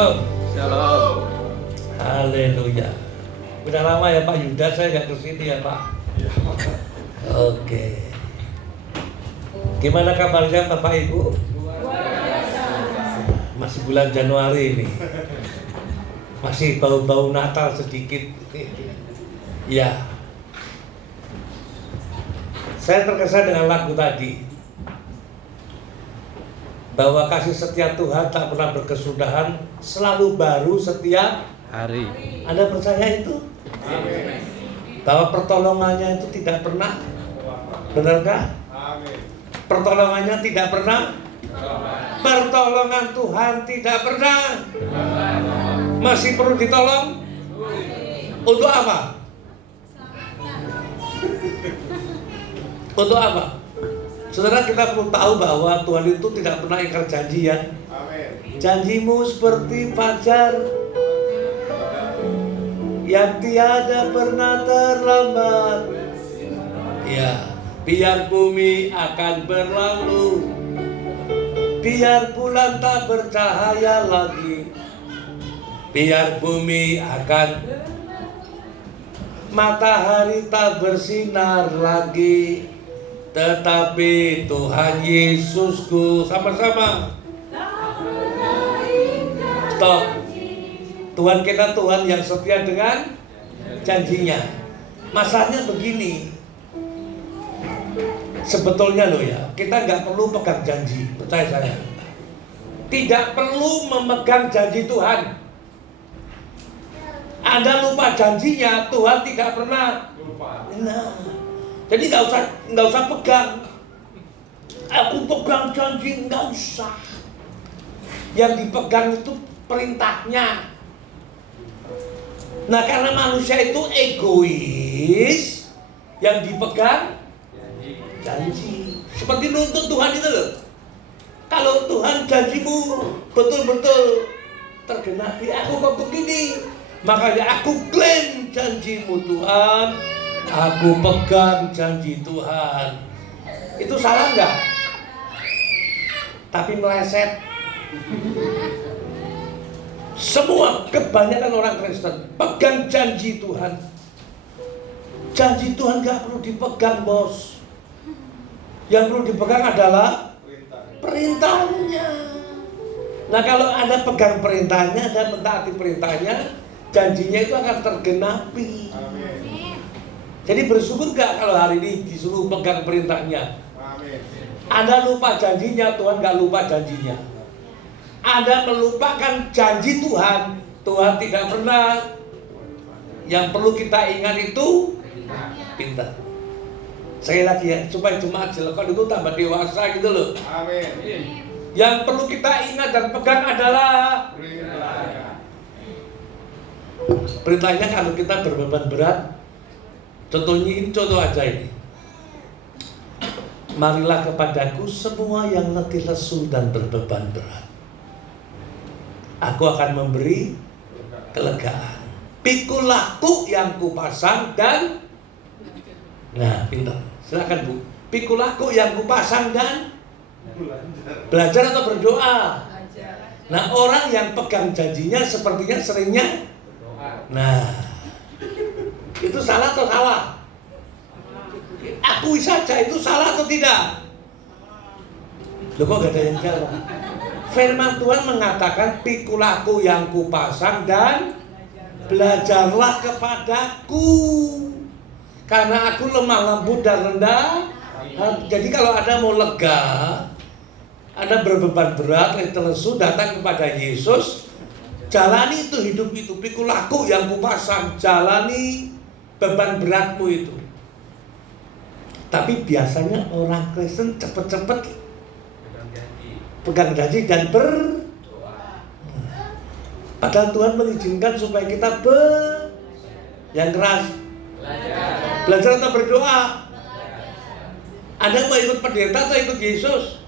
Shalom. Shalom. Haleluya. Udah lama ya Pak Yuda, saya nggak kesini ya Pak. Oke. Gimana kabarnya Bapak Ibu? Masih bulan Januari ini. Masih bau-bau Natal sedikit. Ya. Saya terkesan dengan lagu tadi, bahwa kasih setia Tuhan tak pernah berkesudahan, selalu baru setiap Hari. Anda percaya itu? Amin. Bahwa pertolongannya itu tidak pernah, benarkah? Amin. Pertolongannya tidak pernah. Pertolongan Tuhan tidak pernah. Masih perlu ditolong? Untuk apa? Untuk apa? Saudara, kita perlu tahu bahwa Tuhan itu tidak pernah ingkar janji ya. Amin. Janjimu seperti fajar yang tiada pernah terlambat. Ya, biar bumi akan berlalu, biar bulan tak bercahaya lagi, biar bumi akan, matahari tak bersinar lagi, tetapi Tuhan Yesusku, sama-sama stop. Tuhan kita Tuhan yang setia dengan janjinya. Masalahnya begini, sebetulnya loh ya, kita nggak perlu pegang janji, percaya saya. Tidak perlu memegang janji Tuhan. Anda lupa janjinya, Tuhan tidak pernah Lupa. nah, jadi nggak usah pegang. Aku pegang janji, nggak usah. Yang dipegang itu perintahnya. Nah, karena manusia itu egois, yang dipegang janji. Seperti nuntut Tuhan itu loh. Kalau Tuhan janjimu betul-betul tergenapi, aku kok begini, makanya aku klaim janjimu Tuhan, aku pegang janji Tuhan. Itu salah nggak? Tapi meleset. Semua kebanyakan orang Kristen pegang janji Tuhan. Janji Tuhan gak perlu dipegang, bos. Yang perlu dipegang adalah perintahnya. Nah, kalau Anda pegang perintahnya dan mentaati perintahnya, janjinya itu akan tergenapi. Amin. Jadi bersyukur gak kalau hari ini disuruh pegang perintahnya? Amin. Anda lupa janjinya, Tuhan gak lupa janjinya. Anda melupakan janji Tuhan, Tuhan tidak pernah. Yang perlu kita ingat itu pintar. Sekali lagi ya, supaya jemaat Jelekon itu tambah dewasa gitu loh. Amin. Yang perlu kita ingat dan pegang adalah Perintahnya. perintahnya. Kalau kita berbeban berat, contohnya ini, contoh aja ini. Marilah kepadaku semua yang letih lesu dan berbeban berat, aku akan memberi kelegaan. Pikulah yang kupasang dan, nah pintar, silakan Bu. Pikulah yang kupasang dan belajar atau berdoa. Nah, orang yang pegang janjinya sepertinya seringnya, nah itu salah atau salah? Akui saja, itu salah atau tidak? Loh, kok gak ada yang jawab? Firman Tuhan mengatakan, pikulah yang kupasang dan belajarlah kepadaku, karena aku lemah lembut dan rendah. Jadi kalau Anda mau lega, Anda berbeban berat, letih lesu, datang kepada Yesus, jalani itu hidup itu. Pikulah yang kupasang, jalani beban beratmu itu. Tapi biasanya orang Kristen cepet-cepet pegang janji dan padahal Tuhan mengizinkan supaya kita yang keras belajar atau berdoa. Anda mau ikut pendeta atau ikut Yesus?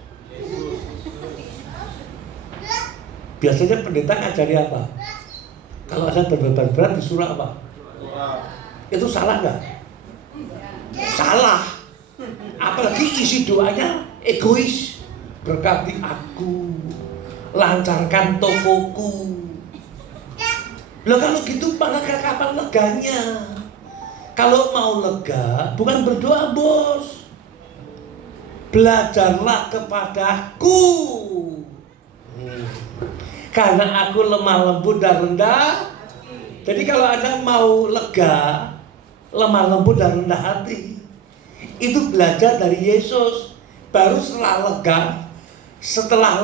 Biasanya pendeta ngajari apa? Kalau ada berbeban berat disuruh apa? Itu salah nggak? Salah. Apalagi isi doanya egois. Berkati aku, lancarkan tokoku. Loh kalau gitu mana kapan leganya? Kalau mau lega, bukan berdoa bos. Belajarlah kepadaku. Karena aku lemah lembut dan rendah. Jadi kalau Anda mau lega, lemah lembut dan rendah hati, itu belajar dari Yesus. Baru setelah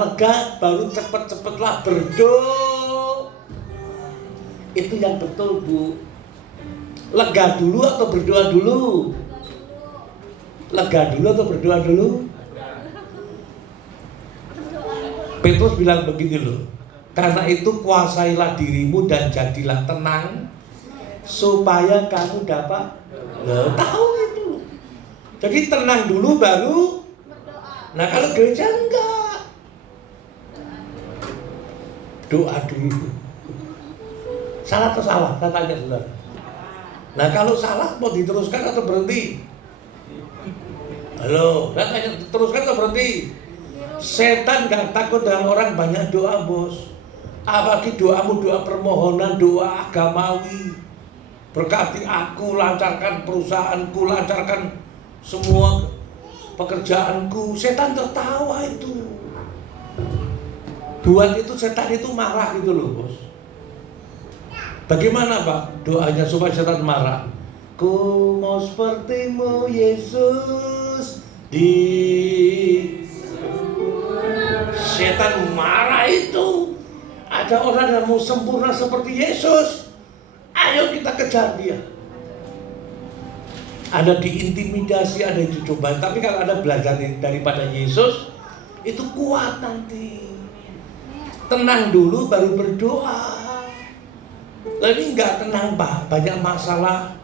lega baru cepet-cepetlah berdoa. Itu yang betul Bu. Lega dulu atau berdoa dulu? Lega dulu atau berdoa dulu? Petrus bilang begini loh. Karena itu kuasailah dirimu dan jadilah tenang supaya kamu dapat tahu itu. Jadi tenang dulu baru. Nah kalau gereja enggak, doa dulu. Salah atau salah? Saya tanya saudara. Nah kalau salah mau diteruskan atau berhenti? Halo, saya tanya teruskan atau berhenti? Setan gak takut dengan orang banyak doa bos. Apalagi doamu doa permohonan, doa agamawi. Berkati aku, lancarkan perusahaanku, lancarkan semua pekerjaanku. Setan tertawa itu. Buat itu setan itu marah gitu loh bos. Bagaimana Pak doanya supaya setan marah? Ku mau sepertimu Yesus di setan marah itu. Ada orang yang mau sempurna seperti Yesus. Ayo kita kejar dia. Ada diintimidasi, ada dicoba. Tapi kalau Anda belajar daripada Yesus, itu kuat nanti. Tenang dulu baru berdoa. Lalu enggak tenang Pak, banyak masalah,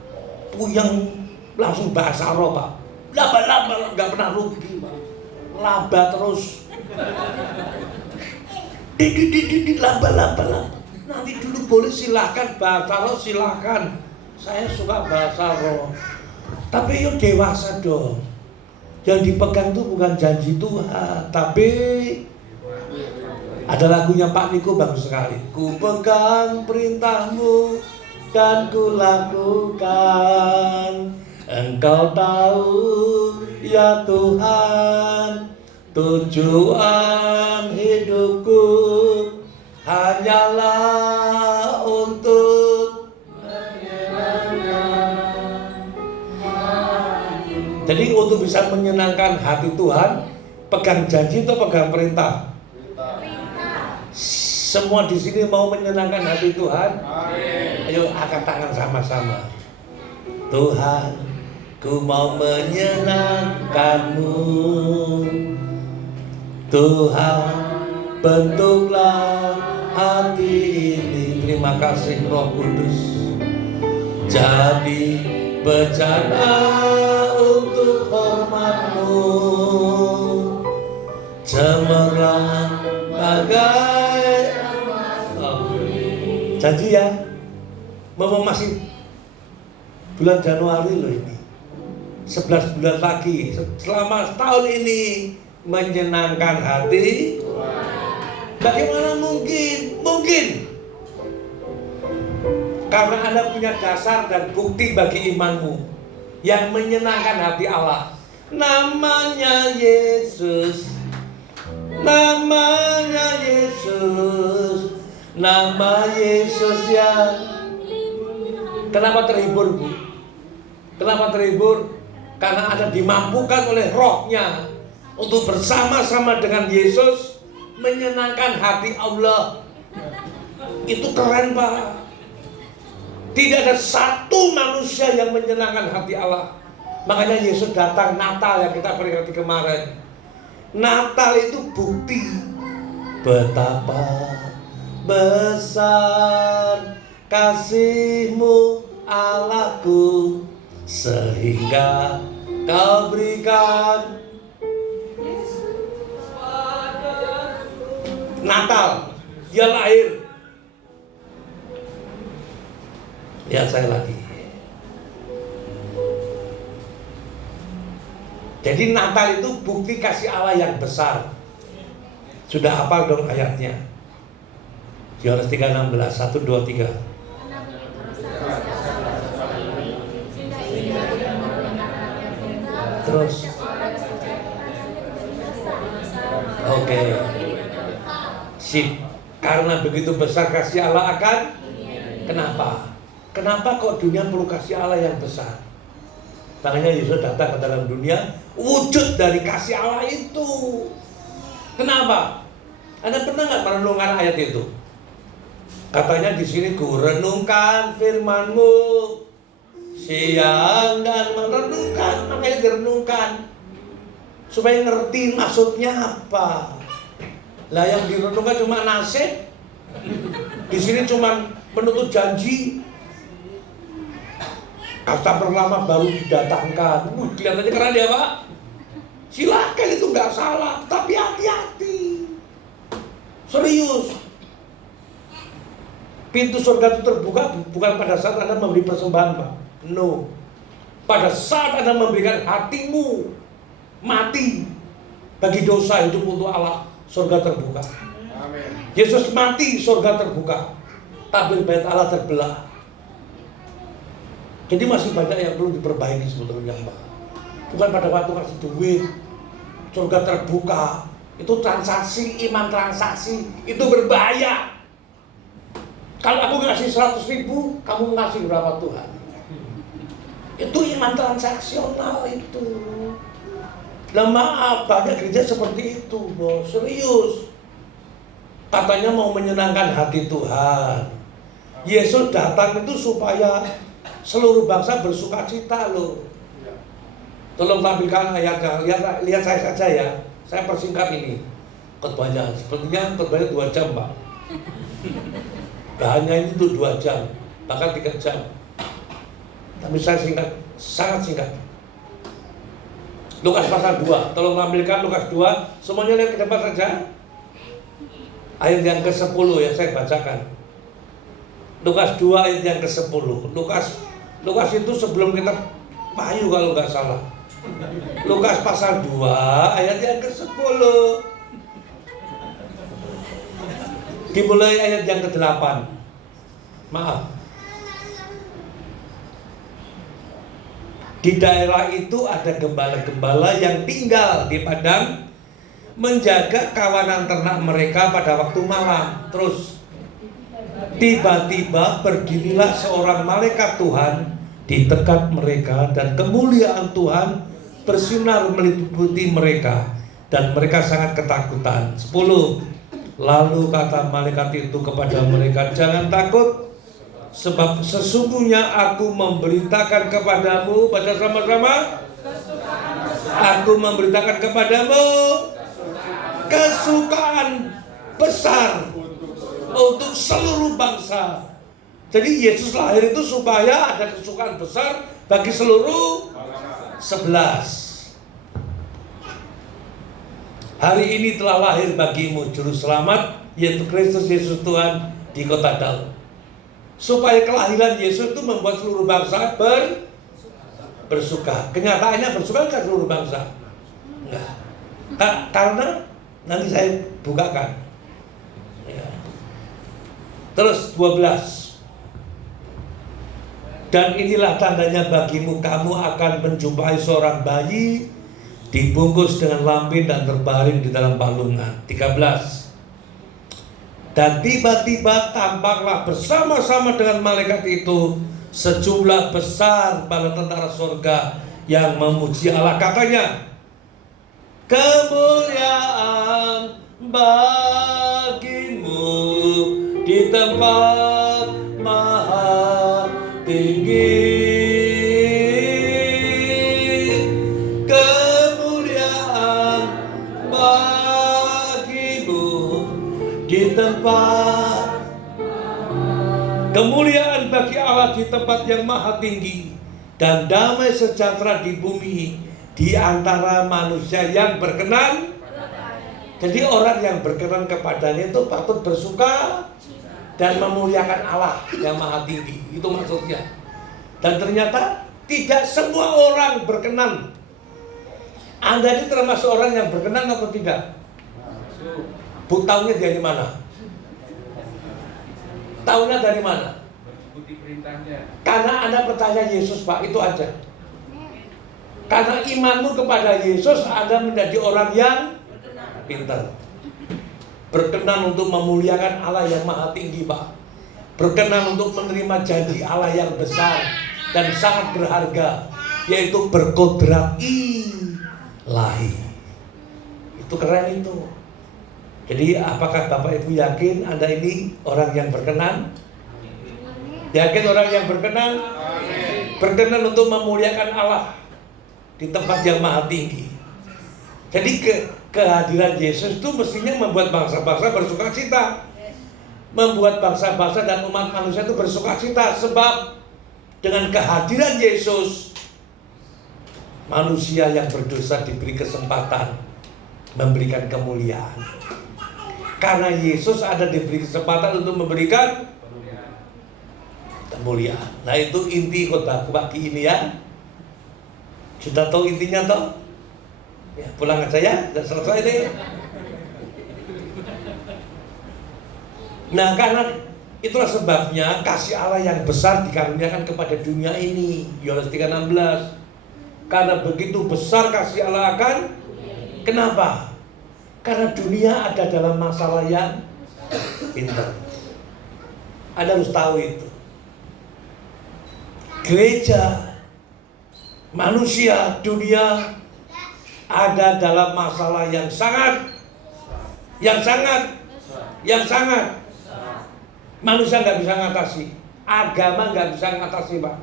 puyeng, langsung bahasa roh Pak. Laba-laba enggak pernah rugi Pak. Laba terus. Laba. Nanti dulu boleh silakan bahasa roh silakan. Saya suka bahasa roh. Tapi yuk dewasa dong. Yang dipegang itu bukan janji Tuhan, tapi ada lagunya Pak Niko bagus sekali. Ku pegang perintahmu dan ku lakukan. Engkau tahu ya Tuhan, tujuan hidupku hanyalah untuk menyenangkan. Jadi untuk bisa menyenangkan hati Tuhan, pegang janji atau pegang perintah? Semua di sini mau menyenangkan hati Tuhan? Amin. Ayo angkat tangan sama-sama. Tuhan, ku mau menyenangkanmu. Tuhan, bentuklah hati ini. Terima kasih Roh Kudus. Jadi bejana untuk hormat-Mu. Cemerlang bagai janji ya. Masih bulan Januari loh ini. 11 bulan lagi. Selama tahun ini menyenangkan hati. Bagaimana mungkin? Mungkin. Karena Anda punya dasar dan bukti bagi imanmu yang menyenangkan hati Allah. Namanya Yesus. Namanya Yesus. Nama Yesus yang. Kenapa terhibur Bu? Kenapa terhibur? Karena Anda dimampukan oleh Roh-Nya untuk bersama-sama dengan Yesus menyenangkan hati Allah. Itu keren Pak. Tidak ada satu manusia yang menyenangkan hati Allah. Makanya Yesus datang Natal yang kita peringati kemarin. Natal itu bukti betapa besar kasih-Mu Allahku, sehingga Kau berikan Natal, Dia lahir. Ya saya lagi. Jadi Natal itu bukti kasih Allah yang besar. Sudah hafal dong ayatnya? Yohanes 3:16, 1, 2, 3. Terus, oke, sip. Karena begitu besar kasih Allah akan, kenapa? Kenapa kok dunia perlu kasih Allah yang besar? Makanya Yesus datang ke dalam dunia, wujud dari kasih Allah itu. Kenapa? Anda pernah nggak merenungkan ayat itu? Katanya di sini ku renungkan firman-Mu siang dan merenungkan, makanya direnungkan supaya ngerti maksudnya apa. Lah yang direnungkan cuma nasib, di sini cuma menuntut janji. Kata perlama baru didatangkan, kelihatannya keren ya Pak. Silakan, itu nggak salah, tapi hati-hati. Serius. Pintu surga itu terbuka bukan pada saat Anda memberi persembahan, Pak. No. Pada saat Anda memberikan hatimu mati bagi dosa, hidup untuk Allah, surga terbuka. Amin. Yesus mati, surga terbuka. Tabir bait Allah terbelah. Jadi masih banyak yang perlu diperbaiki sebetulnya, Pak. Bukan pada waktu kasih duit, surga terbuka. Itu transaksi, iman transaksi. Itu berbahaya. Kalau aku ngasih 100.000, kamu ngasih berapa Tuhan? Itu iman transaksional itu. Nah maaf, banyak gereja seperti itu, bos. Serius. Katanya mau menyenangkan hati Tuhan. Yesus datang itu supaya seluruh bangsa bersuka cita loh. Tolong tampilkan ayatnya. Lihat saya saja ya. Saya persingkat ini khotbahnya. Sepertinya khotbahnya 2 jam, Pak. Bahannya itu 2 jam, bahkan 3 jam. Tapi saya singkat, sangat singkat. Lukas pasal 2. Tolong tampilkan Lukas 2. Semuanya lihat ke depan saja. Ayat yang ke-10 ya saya bacakan. Lukas 2 ayat yang ke-10. Lukas itu sebelum kita payu kalau nggak salah. Lukas pasal 2 ayat yang ke-10. Dimulai ayat yang ke-8. Maaf. Di daerah itu ada gembala-gembala yang tinggal di padang, menjaga kawanan ternak mereka pada waktu malam. Terus tiba-tiba berdirilah seorang malaikat Tuhan di dekat mereka, dan kemuliaan Tuhan bersinar meliputi mereka, dan mereka sangat ketakutan. 10. Lalu kata malaikat itu kepada mereka, jangan takut, sebab sesungguhnya aku memberitakan kepadamu, baca sama-sama, aku memberitakan kepadamu kesukaan besar untuk seluruh bangsa. Jadi Yesus lahir itu supaya ada kesukaan besar bagi seluruh 11. Hari ini telah lahir bagimu juru selamat, yaitu Kristus Yesus Tuhan di kota Daud. Supaya kelahiran Yesus itu membuat seluruh bangsa bersuka. Kenyataannya bersuka kan seluruh bangsa? Enggak. Karena nanti saya bukakan. Ya. Terus 12. Dan inilah tandanya bagimu, kamu akan menjumpai seorang bayi dibungkus dengan lampin dan terbaring di dalam palungan. 13. Dan tiba-tiba tampaklah bersama-sama dengan malaikat itu sejumlah besar bala tentara surga yang memuji Allah. Katanya, kemuliaan bagimu di tempat maha tinggi. Kemuliaan bagi Allah di tempat yang maha tinggi, dan damai sejahtera di bumi di antara manusia yang berkenan. Jadi orang yang berkenan kepadanya itu patut bersuka dan memuliakan Allah yang maha tinggi. Itu maksudnya. Dan ternyata tidak semua orang berkenan. Anda ini termasuk orang yang berkenan atau tidak? Bu, tahunya dari mana? Tahunya dari mana? Mengikuti perintahnya. Karena Anda percaya Yesus, Pak, itu aja. Karena imanmu kepada Yesus, Anda menjadi orang yang pintar. Berkenan untuk memuliakan Allah yang maha tinggi, Pak. Berkenan untuk menerima janji Allah yang besar dan sangat berharga, yaitu berkodrat ilahi. Itu keren itu. Jadi apakah Bapak Ibu yakin Anda ini orang yang berkenan? Yakin orang yang berkenan? Berkenan untuk memuliakan Allah di tempat yang maha tinggi. Jadi kehadiran Yesus itu mestinya membuat bangsa-bangsa bersukacita, membuat bangsa-bangsa dan umat manusia itu bersukacita. Sebab dengan kehadiran Yesus, manusia yang berdosa diberi kesempatan memberikan kemuliaan. Karena Yesus ada diberi kesempatan untuk memberikan kemuliaan. Nah, itu inti khotbah pagi ini ya. Sudah tahu intinya toh? Ya, pulang aja ya, sudah selesai deh. Nah, karena itulah sebabnya kasih Allah yang besar dikaruniakan kepada dunia ini. Yohanes 3:16. Karena begitu besar kasih Allah akan, kenapa? Karena dunia ada dalam masalah yang pintar. Anda harus tahu itu. Gereja, manusia, dunia ada dalam masalah yang sangat manusia nggak bisa ngatasi, agama nggak bisa ngatasi, Pak.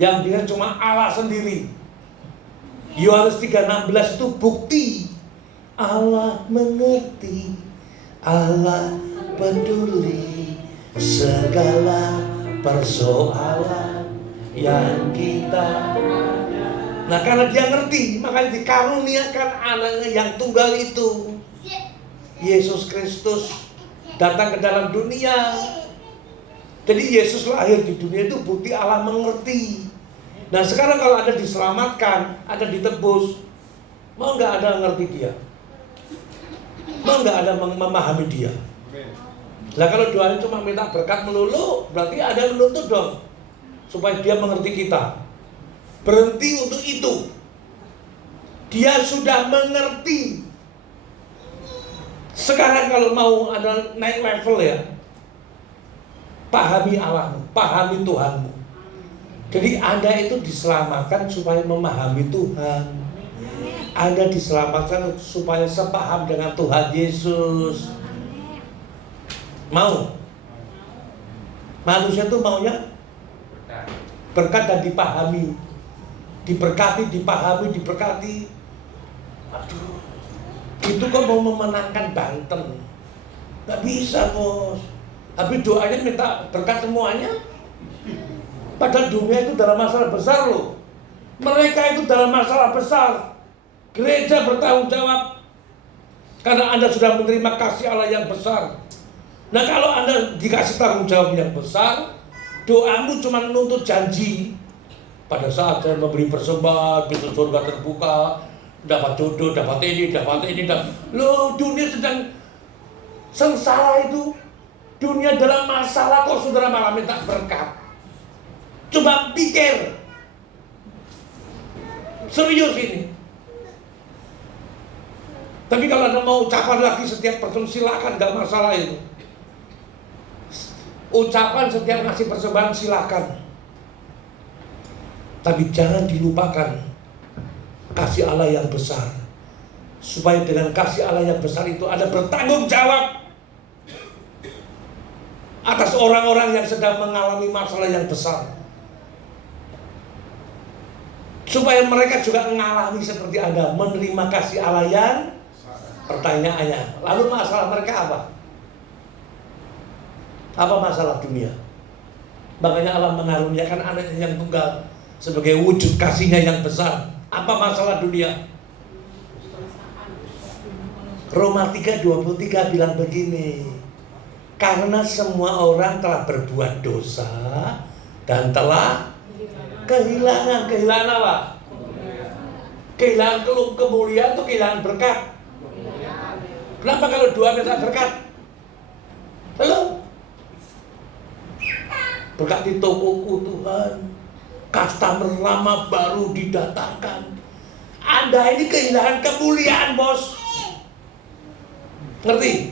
Yang dia cuma Allah sendiri. Yohanes 3:16 itu bukti Allah mengerti, Allah peduli segala persoalan yang kita. Nah, karena dia ngerti, makanya dikaruniakan anaknya yang tunggal itu, Yesus Kristus, datang ke dalam dunia. Jadi Yesus lahir di dunia itu bukti Allah mengerti. Nah, sekarang kalau Anda diselamatkan, Anda ditebus, mau nggak Anda ngerti dia? Mau nggak Anda memahami dia? Nah, kalau doanya cuma minta berkat melulu, berarti ada yang menuntut dong, supaya dia mengerti kita. Berhenti untuk itu. Dia sudah mengerti. Sekarang kalau mau Anda naik level ya, pahami Allahmu, pahami Tuhanmu. Jadi Anda itu diselamatkan supaya memahami Tuhan. Anda diselamatkan supaya sepaham dengan Tuhan Yesus. Mau? Manusia itu maunya berkat dan dipahami, diberkati, dipahami, diberkati. Aduh, itu kok mau memenangkan Banten? Gak bisa, bos. Tapi doanya minta berkat semuanya. Padahal dunia itu dalam masalah besar loh. Mereka itu dalam masalah besar. Gereja bertanggung jawab karena Anda sudah menerima kasih Allah yang besar. Nah, kalau Anda dikasih tanggung jawab yang besar, doamu cuma menuntut janji. Pada saat saya memberi persembahan, pintu surga terbuka, dapat jodoh, dapat ini. Loh, dunia sedang sengsara itu. Dunia dalam masalah, kok saudara malah minta berkat? Coba pikir. Serius ini. Tapi kalau Anda mau ucapan lagi setiap person, silakan, gak masalah itu. Ucapan setiap ngasih persembahan silakan. Tapi jangan dilupakan kasih Allah yang besar. Supaya dengan kasih Allah yang besar itu Anda bertanggung jawab atas orang-orang yang sedang mengalami masalah yang besar. Supaya mereka juga mengalami seperti Anda, menerima kasih Allah yang. Pertanyaannya, lalu masalah mereka apa? Apa masalah dunia? Makanya Allah mengaruniakan anaknya yang tunggal sebagai wujud kasihnya yang besar. Apa masalah dunia? Roma 3:23 bilang begini, karena semua orang telah berbuat dosa dan telah kehilangan apa? Kehilangan kemuliaan atau kehilangan berkat? Kenapa kalau doa minta berkat? Belum. Berkati tokoku Tuhan, customer lama baru didatangkan. Anda ini kehilangan kemuliaan, bos. Ngerti?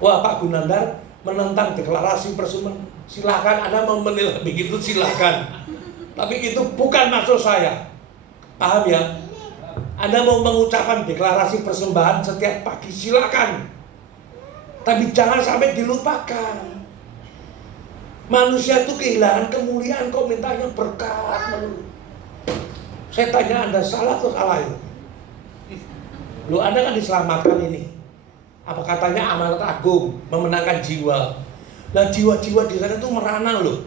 Wah, Pak Gunandar menentang deklarasi persembahan. Silakan Anda mau menilai begitu, silakan. Tapi itu bukan maksud saya. Paham ya? Anda mau mengucapkan deklarasi persembahan setiap pagi, silakan. Tapi jangan sampai dilupakan. Manusia itu kehilangan kemuliaan kok mintanya berkat. Saya tanya Anda, salah atau salah ya? Loh, Anda kan diselamatkan ini. Apa katanya amanat agung, memenangkan jiwa. Nah, jiwa-jiwa di sana itu merana loh.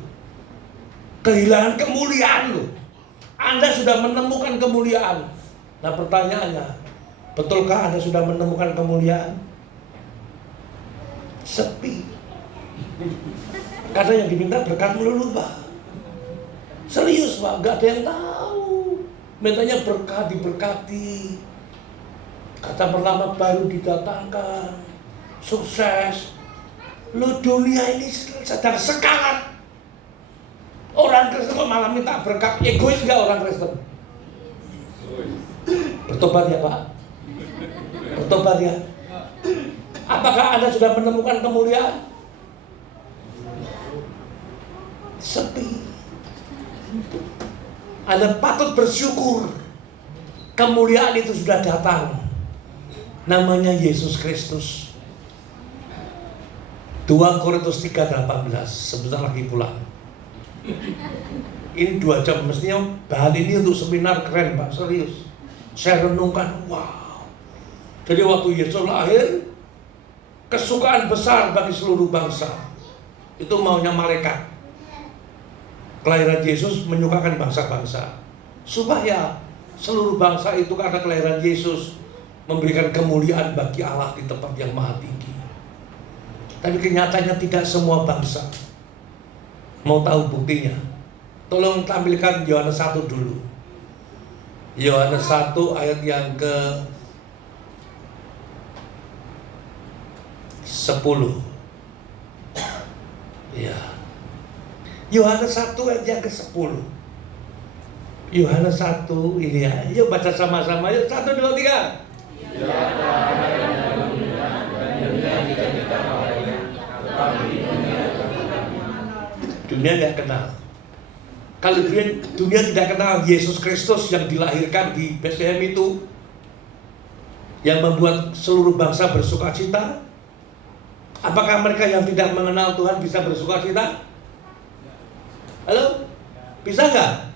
Kehilangan kemuliaan loh. Anda sudah menemukan kemuliaan. Nah, pertanyaannya, betulkah Anda sudah menemukan kemuliaan? Sepi. Karena yang diminta berkat melulu, Pak. Serius, Pak, gak ada yang tahu. Mintanya berkat, diberkati. Kata pertama baru didatangkan. Sukses. Loh, dunia ini sedang sekarat. Orang Kristen kok malah minta berkat. Egois gak orang Kristen? Bertobat ya, Pak. Bertobat ya. Apakah Anda sudah menemukan kemuliaan? Sepi. Anda patut bersyukur. Kemuliaan itu sudah datang. Namanya Yesus Kristus. 2 Korintus 3:18. Sebentar lagi pulang. Ini 2 jam. Mestinya bahan ini untuk seminar keren, Pak. Serius. Saya renungkan. Wow. Jadi waktu Yesus lahir, kesukaan besar bagi seluruh bangsa. Itu maunya malaikat. Kelahiran Yesus menyukakan bangsa-bangsa. Supaya seluruh bangsa itu karena kelahiran Yesus memberikan kemuliaan bagi Allah di tempat yang maha tinggi. Tapi kenyataannya tidak semua bangsa. Mau tahu buktinya? Tolong tampilkan Yohanes 1 dulu. Yohanes 1 ayat yang ke 10. Ya. Yohanes 1 ayat yang ke 10. Yohanes 1 ini ya. Yuk baca sama-sama. Yuk 1, 2, 3. Dunia tidak kenal. Kalau dunia tidak kenal Yesus Kristus yang dilahirkan di Bethlehem itu, yang membuat seluruh bangsa bersukacita, apakah mereka yang tidak mengenal Tuhan bisa bersukacita? Halo? Bisa nggak?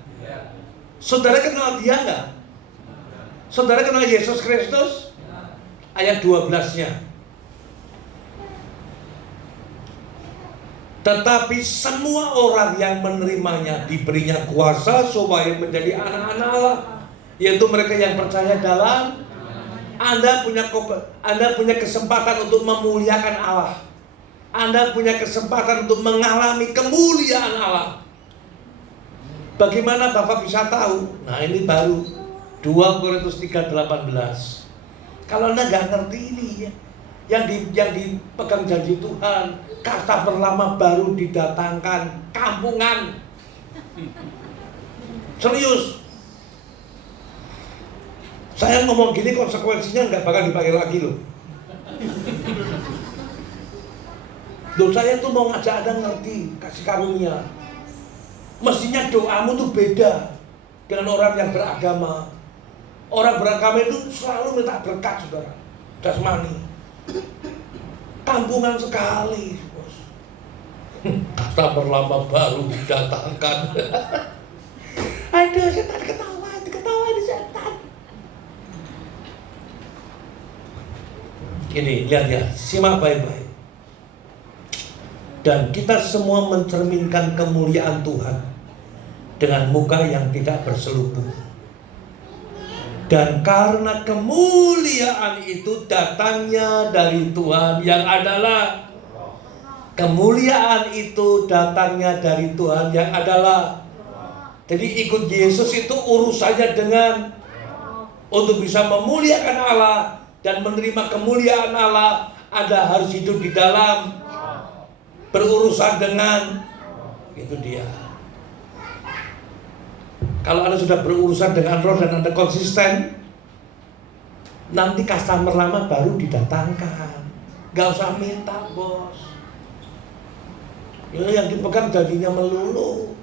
Saudara kenal dia nggak? Saudara kenal Yesus Kristus? Ayat 12-nya. Tetapi semua orang yang menerimanya diberinya kuasa supaya menjadi anak-anak Allah, yaitu mereka yang percaya dalam. Anda punya kesempatan untuk memuliakan Allah. Anda punya kesempatan untuk mengalami kemuliaan Allah. Bagaimana Bapak bisa tahu? Nah, ini baru 2 Korintus 3:18. Kalau Anda nggak ngerti ini ya, yang dipegang janji Tuhan, kata perlama baru didatangkan, kampungan. Serius. Saya ngomong gini konsekuensinya nggak bakal dipakai lagi loh. Loh, saya tuh mau ngajak Anda ngerti kasih karunia. Mestinya doamu tuh beda dengan orang yang beragama. Orang beragama itu selalu minta berkat, saudara, jasmani. Kampungan sekali, bos. Kata perlama baru didatangkan. Aduh, setan ketawa di setan. Ini lihat ya, simak baik-baik. Dan kita semua mencerminkan kemuliaan Tuhan dengan muka yang tidak berselubung. Dan karena kemuliaan itu datangnya dari Tuhan yang adalah, kemuliaan itu datangnya dari Tuhan yang adalah. Jadi ikut Yesus itu urusannya dengan untuk bisa memuliakan Allah dan menerima kemuliaan Allah, Anda harus hidup di dalam berurusan dengan, itu dia. Kalau Anda sudah berurusan dengan roh dan Anda konsisten, nanti customer lama baru didatangkan. Gak usah minta, bos. Ya, yang dipegang dagingnya melulu,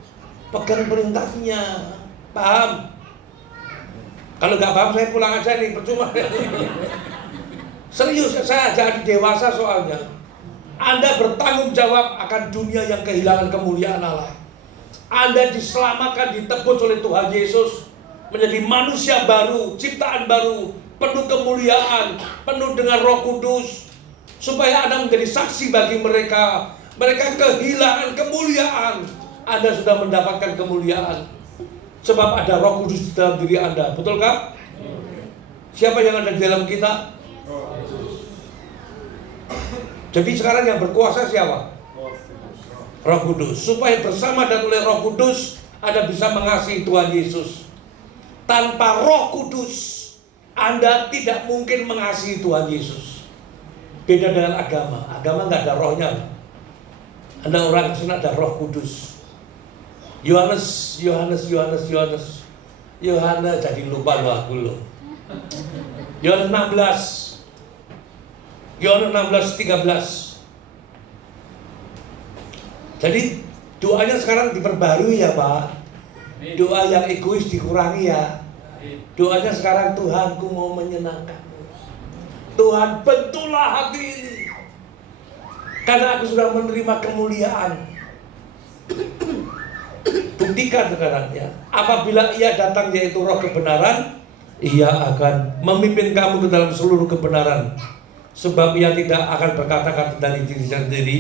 pegang perintahnya. Paham? Kalau gak paham saya pulang aja nih, percuma. Serius, saya jadi dewasa soalnya. Anda bertanggung jawab akan dunia yang kehilangan kemuliaan Allah. Anda diselamatkan, ditebus oleh Tuhan Yesus menjadi manusia baru, ciptaan baru, penuh kemuliaan, penuh dengan Roh Kudus, supaya Anda menjadi saksi bagi mereka. Mereka kehilangan kemuliaan, Anda sudah mendapatkan kemuliaan, sebab ada Roh Kudus di dalam diri Anda. Betulkah? Siapa yang ada di dalam kita? Jadi sekarang yang berkuasa siapa? Roh Kudus. Supaya bersama dan oleh Roh Kudus Anda bisa mengasihi Tuhan Yesus. Tanpa Roh Kudus Anda tidak mungkin mengasihi Tuhan Yesus. Beda dengan agama. Agama nggak ada rohnya. Anda orang kesana ada Roh Kudus. Yohanes jadi lupa loh aku loh. Yohanes 16:13. Jadi doanya sekarang diperbarui ya Pak. Doa yang egois dikurangi ya. Doanya sekarang, Tuhanku mau menyenangkanmu. Tuhan, bentuklah hati ini, karena aku sudah menerima kemuliaan. Buktikan sekarang ya. Apabila Ia datang, yaitu Roh kebenaran, Ia akan memimpin kamu ke dalam seluruh kebenaran. Sebab Ia tidak akan berkata-kata dari diri sendiri,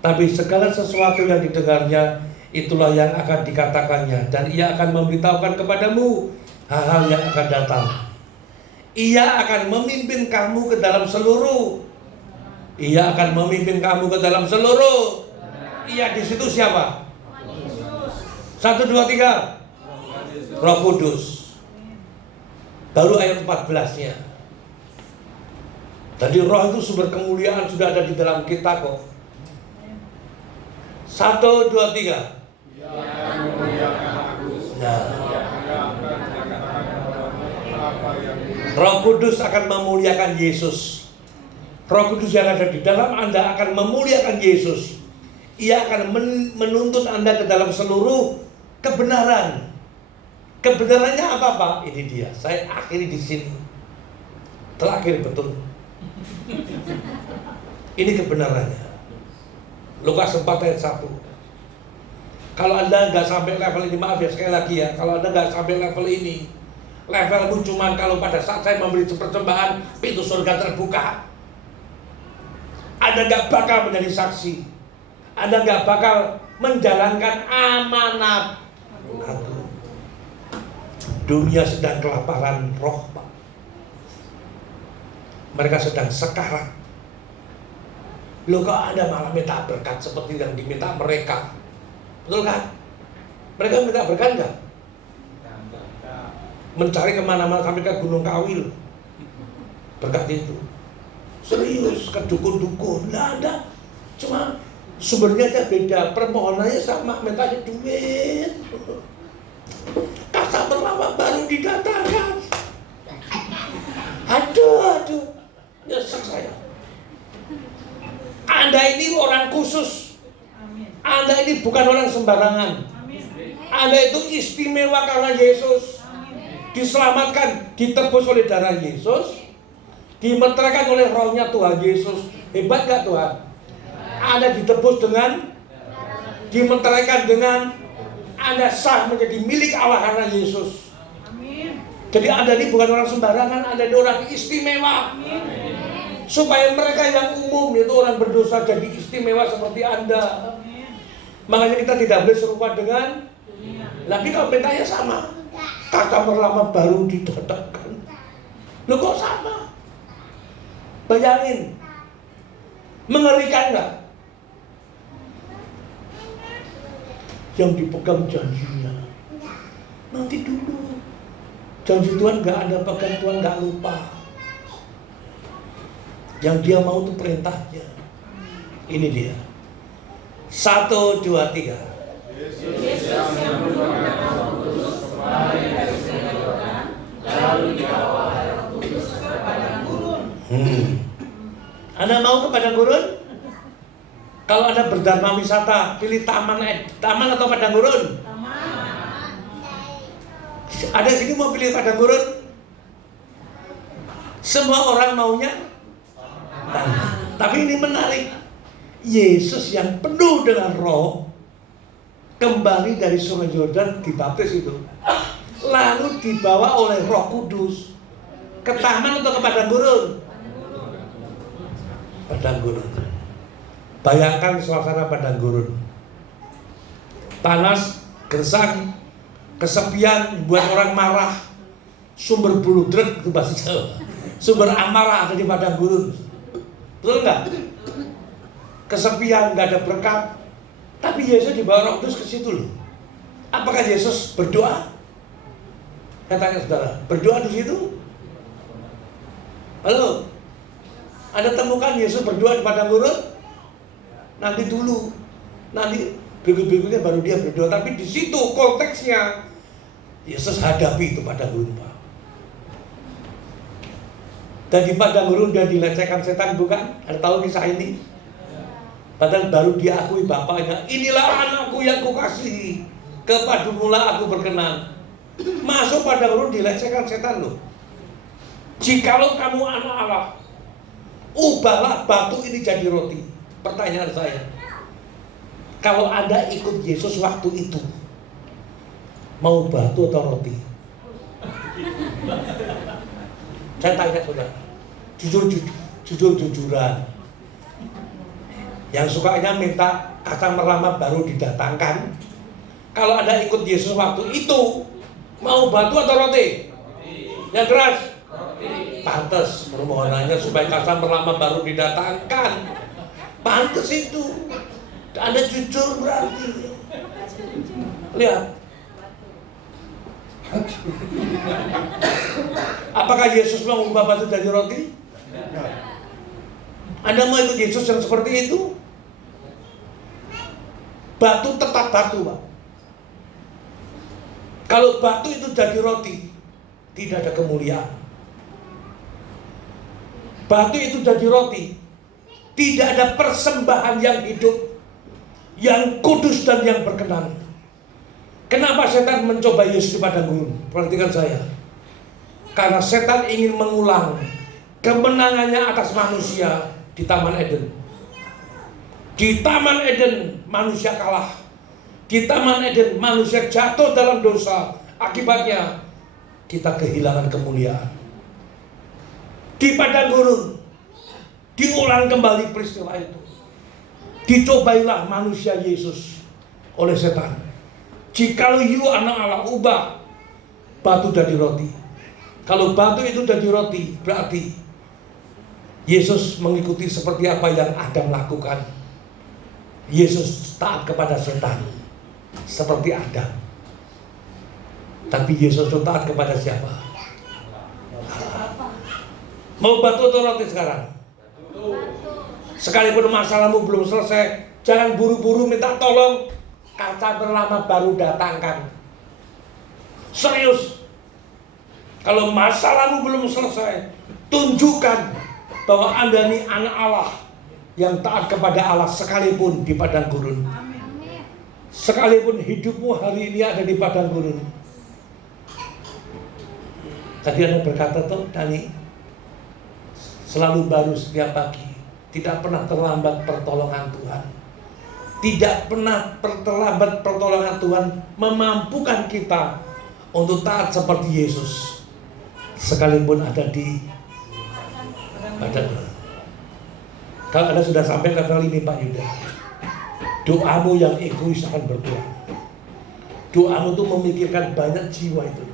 tapi segala sesuatu yang didengarnya, itulah yang akan dikatakannya. Dan Ia akan memberitahukan kepadamu hal-hal yang akan datang. Ia akan memimpin kamu ke dalam seluruh. Ia akan memimpin kamu ke dalam seluruh. Ia di situ siapa? 1, 2, 3. Roh Kudus. Baru ayat 14-nya. Tadi roh itu sumber kemuliaan sudah ada di dalam kita kok. 1, 2, 3. Nah, Roh Kudus akan memuliakan Yesus. Roh Kudus yang ada di dalam Anda akan memuliakan Yesus. Ia akan menuntun Anda ke dalam seluruh kebenaran. Kebenarannya apa Pak? Ini dia. Saya akhiri di sini. Terakhir betul. Ini kebenarannya. Lukas 4 ayat 1. Kalau Anda nggak sampai level ini, maaf ya sekali lagi ya, kalau Anda nggak sampai level ini, levelmu cuma kalau pada saat saya memberi persembahan, pintu surga terbuka. Anda nggak bakal menjadi saksi. Anda nggak bakal menjalankan amanat aku. Dunia sedang kelaparan roh, Pak. Mereka sedang sekarat. Loh kok Anda malah minta berkat seperti yang diminta mereka? Betul kan? Mereka minta berkat enggak? Mencari kemana-mana sampai ke Gunung Kawil berkat itu. Serius, ke dukun-dukun. Nggak ada. Cuma sumbernya aja beda. Permohonannya sama, mintanya duit. Kata perlama baru didatangkan. Aduh. Nyesek saya. Anda ini orang khusus. Anda ini bukan orang sembarangan. Anda itu istimewa karena Yesus. Diselamatkan, ditebus oleh darah Yesus, dimeteraikan oleh rohnya Tuhan Yesus. Hebat gak Tuhan? Anda ditebus dengan, dimeteraikan dengan, Anda sah menjadi milik Allah karena Yesus. Jadi Anda ini bukan orang sembarangan, Anda ini orang istimewa. Supaya mereka yang umum, yaitu orang berdosa, jadi istimewa seperti Anda. Makanya kita tidak boleh serupa dengan dunia. Tapi kalau bedanya sama, kata perlama baru didatangkan. Loh kok sama? Bayangin, mengerikan nggak? Yang dipegang janjinya, nanti dulu. Janji Tuhan nggak ada pegang, Tuhan nggak lupa. Yang dia mau itu perintahnya. Ini dia. 1, 2, 3. Anda mau ke padang gurun? Kalau Anda berdharma wisata, pilih taman atau padang gurun? Ada sini mau pilih padang gurun? Semua orang maunya taman. Tapi ini menarik. Yesus yang penuh dengan roh kembali dari Sungai Yordan dibaptis itu, lalu dibawa oleh Roh Kudus ke taman atau ke padang gurun? Padang gurun. Bayangkan suasana padang gurun. Panas, gersang, kesepian, buat orang marah. Sumber buludrek itu bahasa Jawa. Sumber amarah ada di padang gurun. Betul nggak? Kesepian, nggak ada berkat. Tapi Yesus dibawa Roh Kudus ke situ loh. Apakah Yesus berdoa? Katanya saudara, berdoa di situ? Halo? Anda temukan Yesus berdoa di padang gurun? Nanti dulu, nanti berikut-berikutnya baru dia berdoa. Tapi di situ konteksnya Yesus hadapi itu padang gurun, Pak. Dan di padang gurun dia dilecehkan setan, bukan? Anda tahu kisah ini? Padahal baru diakui bapaknya, inilah anakku yang kukasihi, kepadamulah aku berkenan. Masuk padang gurun dilecehkan setan loh. Jikalau kamu anak Allah, ubahlah batu ini jadi roti. Pertanyaan saya, kalau Anda ikut Yesus waktu itu, mau batu atau roti? Saya tanya saudara, jujur-jujuran. Yang sukanya minta kata merama baru didatangkan. Kalau Anda ikut Yesus waktu itu, mau batu atau roti? Yang keras? Pantes permohonannya supaya kata merama baru didatangkan. Pantes itu. Anda jujur berarti. Lihat. Apakah Yesus mau mengubah batu jadi roti? Anda mau ikut Yesus yang seperti itu? Batu tetap batu, Pak. Kalau batu itu jadi roti, tidak ada kemuliaan. Batu itu jadi roti, tidak ada persembahan yang hidup, yang kudus dan yang berkenan. Kenapa setan mencoba Yesus di padang gurun? Perhatikan saya. Karena setan ingin mengulang kemenangannya atas manusia di Taman Eden. Di Taman Eden manusia kalah. Di Taman Eden manusia jatuh dalam dosa. Akibatnya kita kehilangan kemuliaan. Di padang gurun diulang kembali peristiwa itu. Dicobailah manusia Yesus oleh setan. Jikalau you anak Allah, ubah batu jadi roti. Kalau batu itu jadi roti, berarti Yesus mengikuti seperti apa yang Adam lakukan. Yesus taat kepada setan seperti Adam. Tapi Yesus itu taat kepada siapa? Mau batu atau roti sekarang? Sekalipun masalahmu belum selesai, jangan buru-buru minta tolong. Kata berlama baru datangkan. Serius. Kalau masalahmu belum selesai, tunjukkan bahwa Anda ini anak Allah yang taat kepada Allah sekalipun di padang gurun. Sekalipun hidupmu hari ini ada di padang gurun. Tadi Anda berkata tuh, Dani, selalu baru setiap pagi. Tidak pernah terlambat pertolongan Tuhan. Tidak pernah terlambat pertolongan Tuhan memampukan kita untuk taat seperti Yesus. Sekalipun ada di padang gurun. Kalau Anda sudah sampai level ini Pak Yuda, doamu yang egois akan berkurang. Doamu itu memikirkan banyak jiwa itu.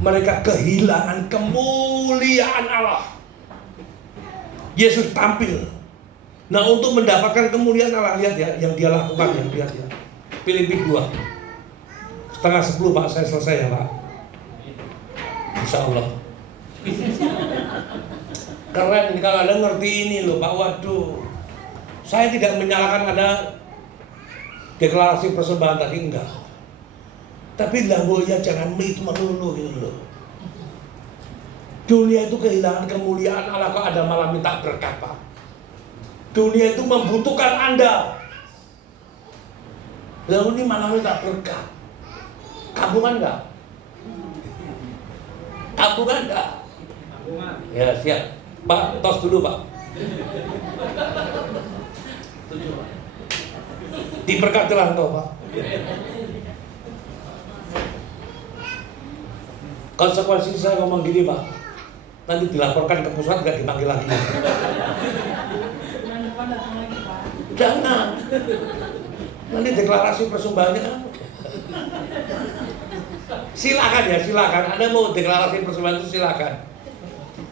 Mereka kehilangan kemuliaan Allah. Yesus tampil. Nah, untuk mendapatkan kemuliaan Allah, lihat ya yang dia lakukan ya, lihat ya. Filipi 2 9:30 Pak, saya selesai ya Pak. Insya Allah. Keren ini kalau Anda ngerti ini loh Pak. Waduh, saya tidak menyalahkan Anda deklarasi persembahan tadi, enggak. Tapi lah mulia jangan itu melulu gitu loh. Dunia itu kehilangan kemuliaan Allah kok Anda malah minta berkat, Pak. Dunia itu membutuhkan Anda. Lalu ini malah minta berkat. Kampungan enggak? Kampungan enggak? Ya siap. Pak, tos dulu Pak. Diberkatilah engkau Pak. Konsekuensi saya ngomong gini Pak, nanti dilaporkan ke pusat nggak dipanggil lagi. Jangan. Nanti deklarasi persembahannya. Silakan ya, silakan. Anda mau deklarasi persembahan itu silakan.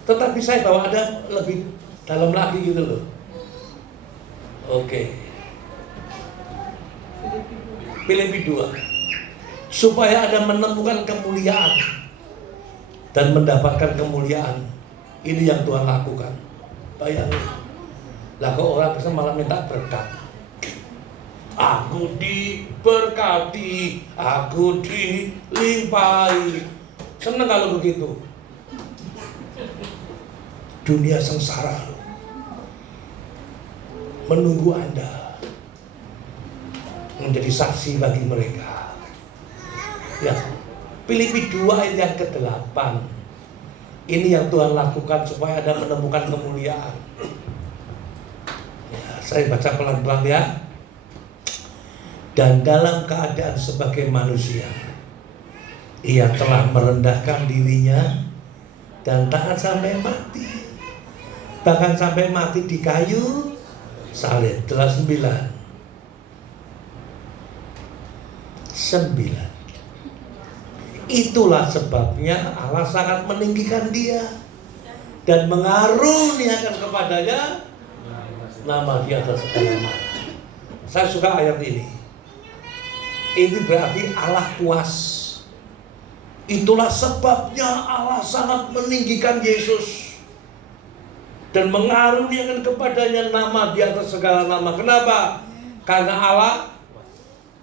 Tetapi saya bawa Anda lebih dalam lagi gitu loh. Oke. Filipi 2. Supaya Anda menemukan kemuliaan dan mendapatkan kemuliaan. Ini yang Tuhan lakukan. Bayangin. Lah kok orang bisa malah minta berkat. Aku diberkati, aku dilimpahi. Seneng kalau begitu. Dunia sengsara menunggu Anda menjadi saksi bagi mereka. Ya, Filipi 2 ayat yang ke-8. Ini yang Tuhan lakukan supaya Anda menemukan kemuliaan. Ya, saya baca pelan-pelan ya. Dan dalam keadaan sebagai manusia, ia telah merendahkan dirinya dan taat sampai mati, bahkan sampai mati di kayu salib. Jelas 9. Itulah sebabnya Allah sangat meninggikan dia dan mengaruniakan kepadanya nama di atas segala nama. Saya suka ayat ini. Ini berarti Allah puas. Itulah sebabnya Allah sangat meninggikan Yesus dan mengaruniakan kepadanya nama di atas segala nama. Kenapa? Karena Allah.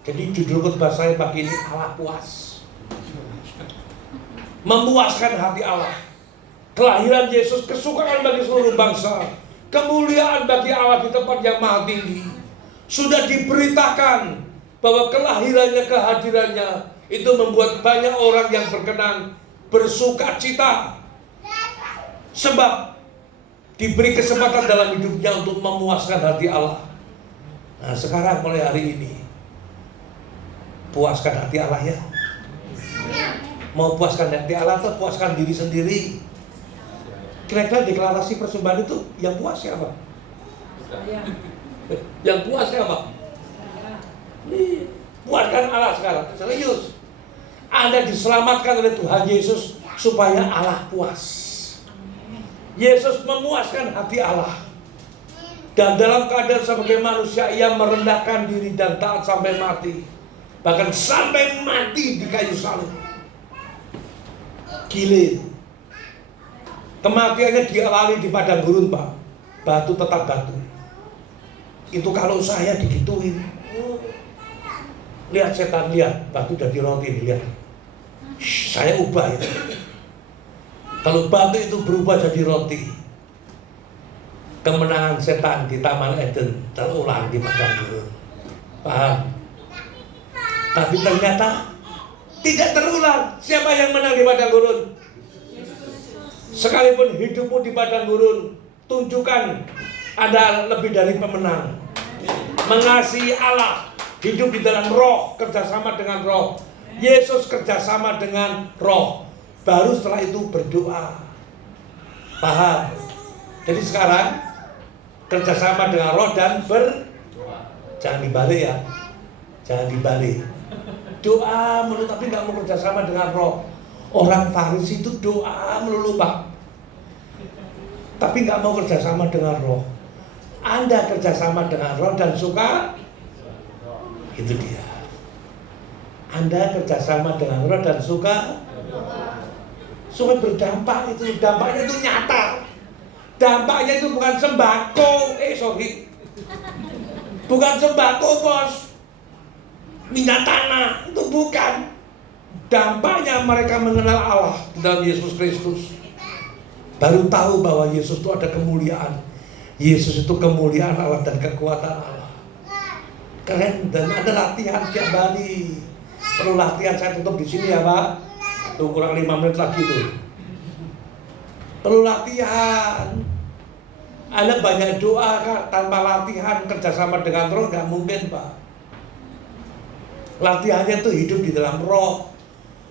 Jadi judul khotbah saya pagi ini Allah puas. Memuaskan hati Allah. Kelahiran Yesus kesukaan bagi seluruh bangsa. Kemuliaan bagi Allah di tempat yang maha tinggi. Sudah diberitakan bahwa kelahirannya, kehadirannya itu membuat banyak orang yang berkenan bersuka cita. Sebab diberi kesempatan dalam hidupnya untuk memuaskan hati Allah. Nah sekarang mulai hari ini puaskan hati Allah ya. Mau puaskan hati Allah atau puaskan diri sendiri? Kira-kira deklarasi persembahan itu yang puas siapa? Yang puas siapa? Puaskan Allah sekarang. Serius. Anda diselamatkan oleh Tuhan Yesus supaya Allah puas. Yesus memuaskan hati Allah. Dan dalam keadaan sebagai manusia ia merendahkan diri dan taat sampai mati. Bahkan sampai mati di kayu salib. Gile. Kematiannya dialami di padang gurun Pak. Batu tetap batu. Itu kalau saya digituin. Lihat setan, lihat batu jadi roti, lihat. Saya ubah itu. Kalau batu itu berubah jadi roti, kemenangan setan di Taman Eden terulang di padang gurun. Paham? Tapi ternyata tidak terulang. Siapa yang menang di padang gurun? Sekalipun hidupmu di padang gurun, tunjukkan Anda lebih dari pemenang. Mengasihi Allah, hidup di dalam roh, kerjasama dengan roh. Yesus kerjasama dengan roh. Baru setelah itu berdoa. Paham? Jadi sekarang kerjasama dengan roh dan jangan dibalik ya. Jangan dibalik. Doa melulu tapi nggak mau kerjasama dengan roh. Orang Farisi itu doa melulu Pak, tapi nggak mau kerjasama dengan roh. Anda kerjasama dengan roh dan suka. Itu dia. Anda kerjasama dengan roh dan suka berdampak. Itu dampaknya itu nyata. Dampaknya itu bukan sembako. Bukan sembako bos. Minyak tanah itu bukan. Dampaknya mereka mengenal Allah dalam Yesus Kristus. baru tahu bahwa Yesus itu ada kemuliaan. Yesus itu kemuliaan Allah dan kekuatan Allah. Keren, dan ada latihan tiap hari. Perlu latihan, saya tutup di sini ya Pak. Tuh kurang 5 menit lagi tuh. Perlu latihan. Ada banyak doa Kak, tanpa latihan kerjasama dengan Roh nggak mungkin Pak. Latihannya tuh hidup di dalam Roh,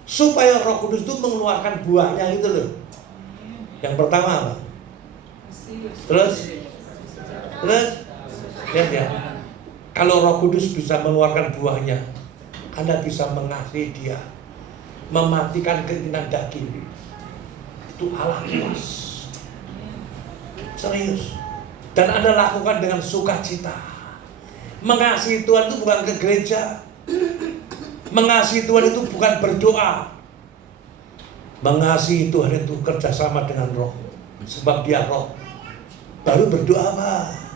supaya Roh Kudus itu mengeluarkan buahnya gitu loh. Yang pertama apa? Terus ya. Kalau Roh Kudus bisa mengeluarkan buahnya, Anda bisa mengasihi Dia, mematikan keinginan daging. Itu Allah puas. Serius. Dan Anda lakukan dengan sukacita. Mengasihi Tuhan itu bukan ke gereja. Mengasihi Tuhan itu bukan berdoa. Mengasihi Tuhan itu kerjasama dengan Roh. Sebab Dia Roh. Baru berdoa Pak.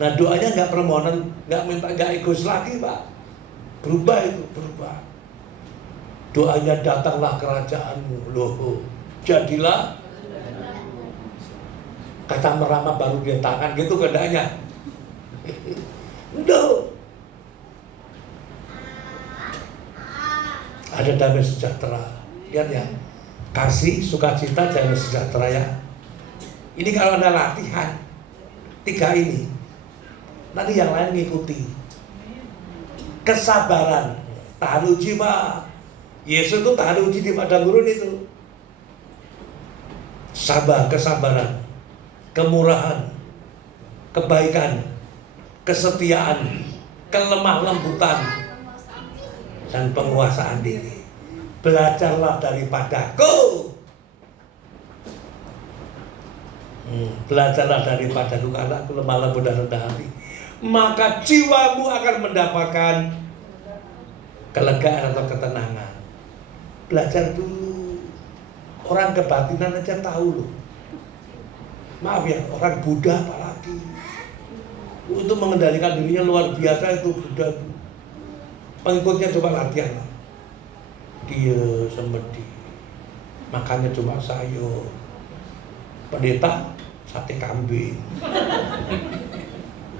Nah doanya nggak permohonan, nggak minta, nggak egois lagi Pak. Berubah itu, berubah. Doanya datanglah kerajaanmu. Loh, jadilah. Kata merama baru dia tangan gitu keadaannya. No. Ada damai sejahtera. Lihat ya. Kasih, sukacita, damai sejahtera ya. Ini kalau Anda latihan 3 ini, nanti yang lain ngikuti. Kesabaran, tahan uji Pak. Yesus itu tahan uji di padang gurun itu. Sabar, kesabaran, kemurahan, kebaikan, kesetiaan, kelemah lembutan, dan penguasaan diri. Belajarlah daripadaku. Belajarlah daripadaku karena aku lemah lembut dan rendah hati. Maka jiwamu akan mendapatkan kelegaan atau ketenangan. Belajar dulu. Orang kebatinan aja tahu loh. Maaf ya, orang Buddha apalagi untuk mengendalikan dirinya luar biasa itu Buddha. Pengikutnya coba latihan lah. Dia semedi, makannya cuma sayur. Pendeta sate kambing,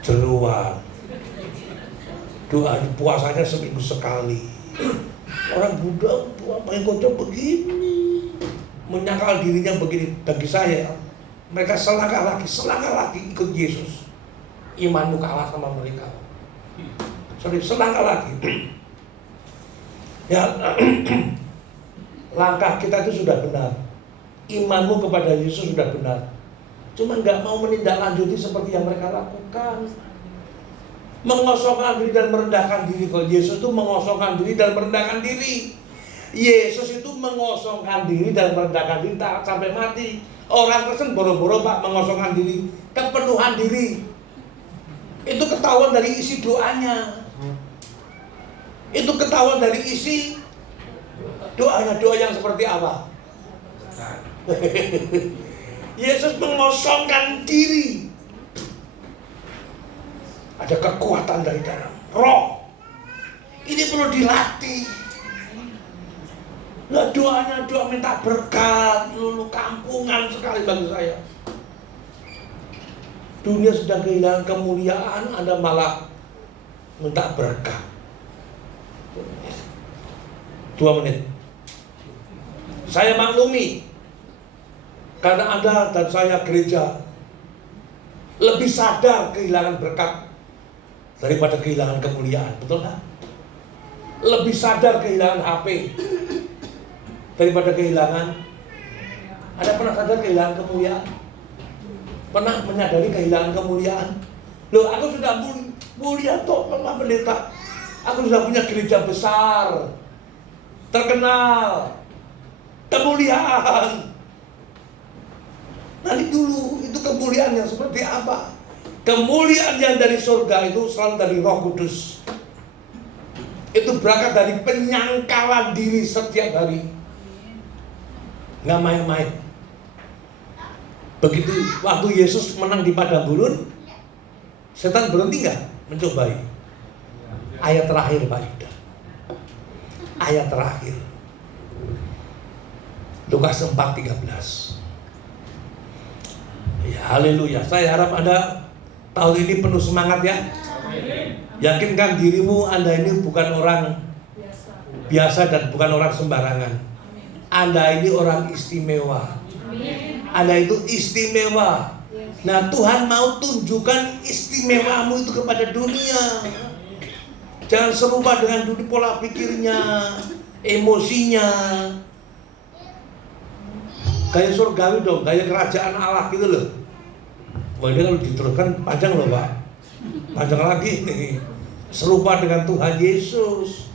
jeruan. Doa puasanya seminggu sekali. Orang Buddha pengikutnya begini, menyangkal dirinya begini. Bagi saya, mereka selangkah lagi ikut Yesus. Imanmu kalah sama mereka. Selangkah lagi. Ya, langkah kita itu sudah benar. Imanmu kepada Yesus sudah benar. Cuma nggak mau menindaklanjuti seperti yang mereka lakukan. Mengosongkan diri dan merendahkan diri. Kalau Yesus itu mengosongkan diri dan merendahkan diri. Yesus itu mengosongkan diri dan merendahkan diri tak sampai mati. Orang Kristen boro-boro Pak mengosongkan diri, kepenuhan diri. Itu ketahuan dari isi doanya. Itu ketahuan dari isi doanya. Doa yang seperti apa? Yesus mengosongkan diri. Ada kekuatan dari dalam Roh. Ini perlu dilatih. Nah doanya doa minta berkat, lulu kampungan sekali bagi saya. Dunia sedang kehilangan kemuliaan, Anda malah minta berkat. 2 menit. Saya maklumi, karena Anda dan saya gereja lebih sadar kehilangan berkat daripada kehilangan kemuliaan, betul kan? Lebih sadar kehilangan HP daripada kehilangan. Ada pernah sadar kehilangan kemuliaan? Pernah menyadari kehilangan kemuliaan? Loh, aku sudah mulia toh, Pak Pendeta. Aku sudah punya gereja besar, terkenal, kemuliaan. Nanti dulu, itu kemuliaan yang seperti apa? Kemuliaan yang dari surga itu selalu dari Roh Kudus. Itu berangkat dari penyangkalan diri setiap hari. Nggak main-main. Begitu waktu Yesus menang di padang gurun, setan berhenti nggak mencobai? Ayat terakhir Pak Yuda. Ayat terakhir. Lukas 4:13. Ya, haleluya. Saya harap Anda tahun ini penuh semangat ya. Yakinkan dirimu Anda ini bukan orang biasa dan bukan orang sembarangan. Anda ini orang istimewa. Anda itu istimewa. Nah, Tuhan mau tunjukkan istimewamu itu kepada dunia. Jangan serupa dengan dunia pola pikirnya, emosinya. Gaya surgawi dong, gaya kerajaan Allah gitu loh. Wah, ini kalau diteruskan panjang loh Pak. Panjang lagi nih. Serupa dengan Tuhan Yesus.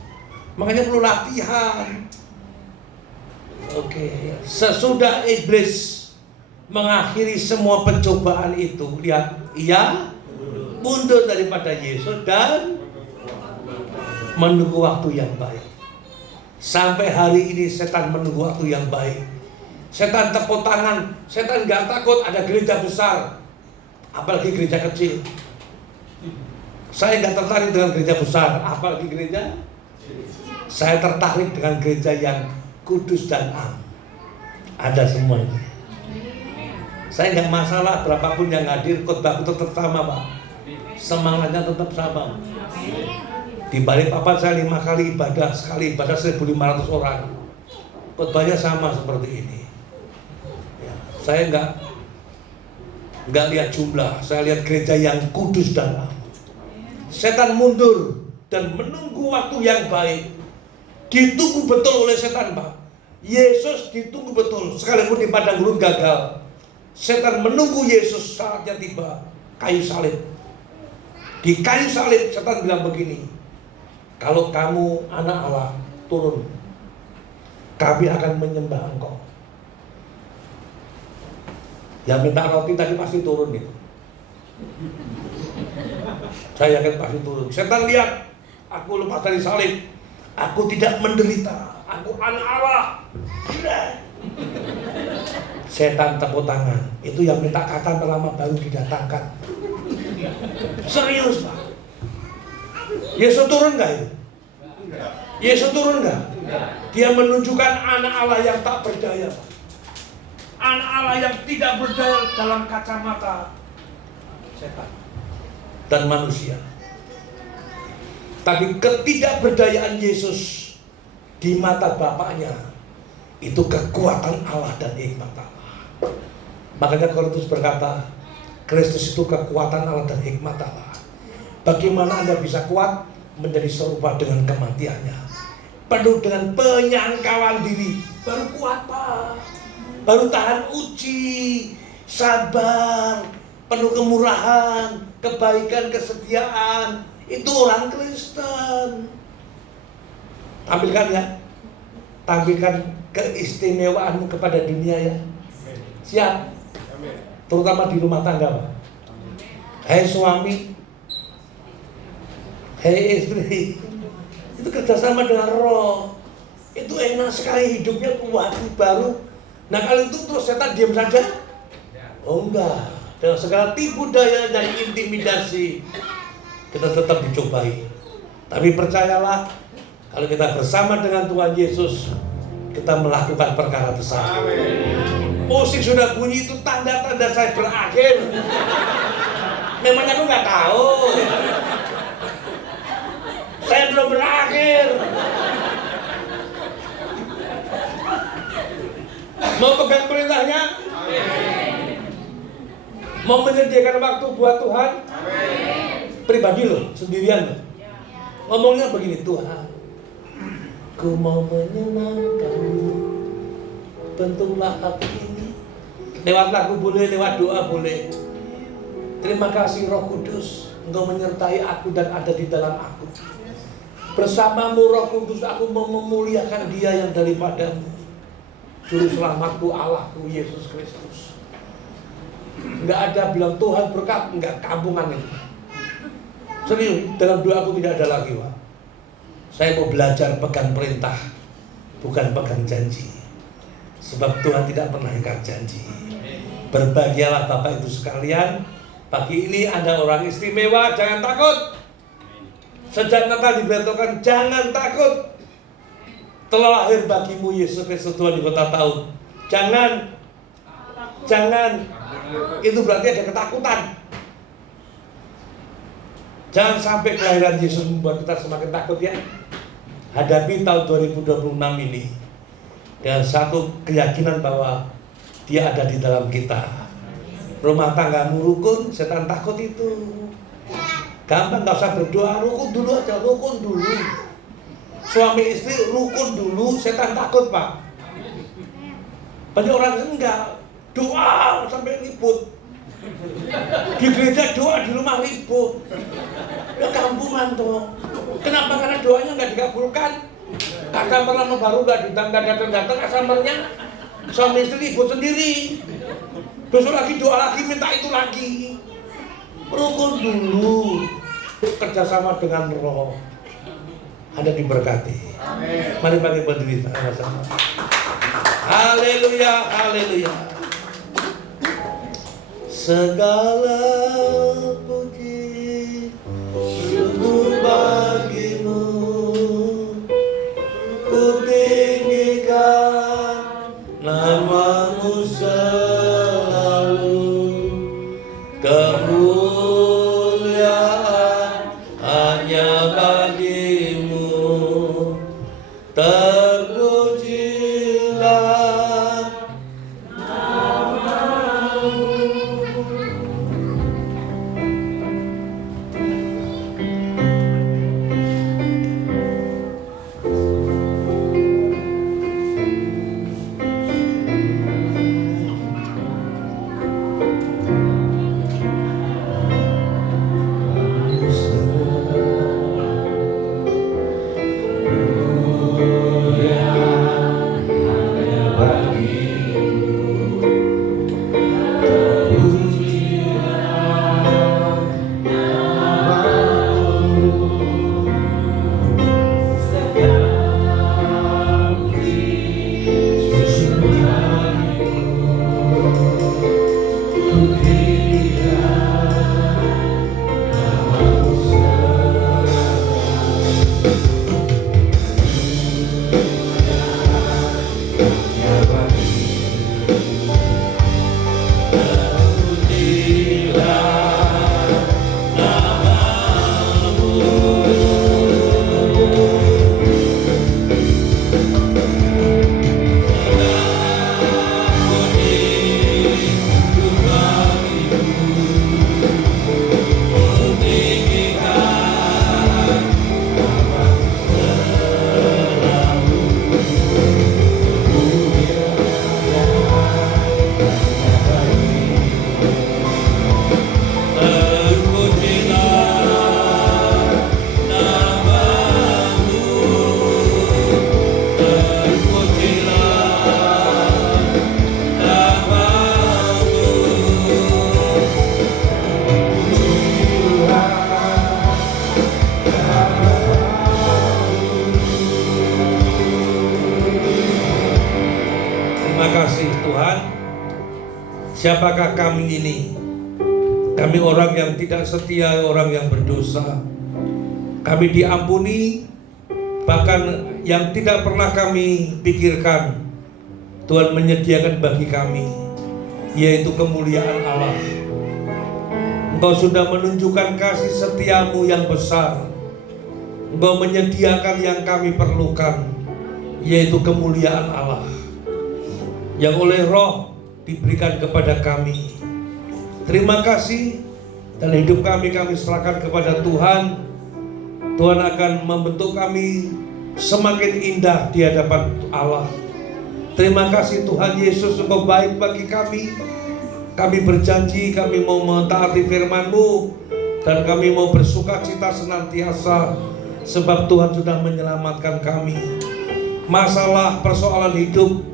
Makanya perlu latihan. Oke. Sesudah iblis mengakhiri semua pencobaan itu, lihat, ia mundur daripada Yesus dan menunggu waktu yang baik. Sampai hari ini setan menunggu waktu yang baik. Setan tepuk tangan, setan gak takut ada gereja besar, apalagi gereja kecil. Saya gak tertarik dengan gereja besar, apalagi gereja. Saya tertarik dengan gereja yang kudus dan am. Ada semuanya. Saya nggak masalah berapapun yang hadir, khotbahku tetap sama Pak. Semangatnya tetap sama. Di Balikpapan saya 5 kali ibadah, sekali ibadah 1.500 orang. Khotbahnya sama seperti ini. Ya, saya nggak lihat jumlah, saya lihat gereja yang kudus dan am. Setan mundur dan menunggu waktu yang baik. Ditunggu betul oleh setan Pak. Yesus ditunggu betul, sekalipun di padang gurun gagal. Setan menunggu Yesus, saatnya tiba. Kayu salib. Di kayu salib setan bilang begini, kalau kamu anak Allah, turun, kami akan menyembah engkau. Yang minta roti tadi pasti turun gitu. Saya yakin pasti turun. Setan lihat, aku lepas dari salib, aku tidak menderita, aku anak Allah. Setan tepuk tangan. Itu yang minta kata lama baru didatangkan. Serius Pak. Yesus turun gak itu? Yesus turun gak? Dia menunjukkan anak Allah yang tak berdaya Pak. Anak Allah yang tidak berdaya dalam kacamata setan dan manusia. Tapi ketidakberdayaan Yesus di mata Bapaknya itu kekuatan Allah dan hikmat Allah. Makanya Korintus berkata, Kristus itu kekuatan Allah dan hikmat Allah. Bagaimana Anda bisa kuat menjadi serupa dengan kematiannya? Penuh dengan penyangkalan diri, baru kuat Pak. Baru tahan uji, sabar, penuh kemurahan, kebaikan, kesetiaan. Itu orang Kristen. Tampilkan ya, tampilkan keistimewaanmu kepada dunia ya. Siap. Terutama di rumah tangga Pak. Hai suami, hai istri, itu kerjasama dengan Roh. Itu enak sekali, hidupnya kuat, baru. Nah kalau itu terus setan diam saja? Oh enggak. Dengan segala tipu daya dan intimidasi kita tetap dicobai. Tapi percayalah, kalau kita bersama dengan Tuhan Yesus, kita melakukan perkara besar. Musik sudah bunyi, itu tanda-tanda saya berakhir. Memangnya aku nggak tahu. Saya belum berakhir. Mau pegang perintahnya? Mau menyediakan waktu buat Tuhan? Pribadi loh, sendirian loh. Ngomongnya begini, Tuhan, ku mau menyenangkanmu, bentuklah hati ini. Lewat lagu boleh, lewat doa boleh. Terima kasih Roh Kudus, Engkau menyertai aku dan ada di dalam aku. Bersamamu Roh Kudus, aku mau memuliakan Dia yang daripadamu, Juru Selamatku, Allahku, Yesus Kristus. Enggak ada bilang Tuhan berkat, enggak, kampungan ini. Serius, dalam doa aku tidak ada lagi Pak. Saya mau belajar pegang perintah, bukan pegang janji. Sebab Tuhan tidak pernah ingkar janji. Berbahagialah Bapak Ibu sekalian. Pagi ini Anda orang istimewa, jangan takut. Sejak Natal diberitakan, jangan takut. Telah lahir bagimu Yesus Kristus Tuhan di kota tahun. Jangan Itu berarti ada ketakutan. Jangan sampai kelahiran Yesus membuat kita semakin takut ya. Hadapi tahun 2026 ini dengan satu keyakinan bahwa Dia ada di dalam kita. Rumah tanggamu rukun, setan takut itu. Gampang, gak usah berdoa, rukun dulu aja, rukun dulu. Suami istri rukun dulu, setan takut Pak. Banyak orang enggak, doa sampai ribut. Di gereja doa, di rumah ribut. Ya kampungan toh. Kenapa? Karena doanya nggak dikabulkan. Customer baru nggak datang customernya. Suami istri ribut sendiri. Besok lagi doa lagi, minta itu lagi. Rukun dulu. Kerjasama dengan Roh. Anda diberkati. Mari bagi berdiri sama-sama. Haleluya, haleluya. Segala puji syukur bagimu, ku tinggikan namamu selalu, kemuliaan hanya bagimu, terpujilah siapakah kami ini? Kami orang yang tidak setia, orang yang berdosa. Kami diampuni, bahkan yang tidak pernah kami pikirkan Tuhan menyediakan bagi kami, yaitu kemuliaan Allah. Engkau sudah menunjukkan kasih setiamu yang besar. Engkau menyediakan yang kami perlukan, yaitu kemuliaan Allah yang oleh Roh diberikan kepada kami. Terima kasih. Dan hidup kami serahkan kepada Tuhan. Tuhan akan membentuk kami semakin indah di hadapan Allah. Terima kasih Tuhan Yesus, Engkau baik bagi kami. Kami berjanji kami mau mentaati firman-Mu, dan kami mau bersuka cita senantiasa, sebab Tuhan sudah menyelamatkan kami. Masalah persoalan hidup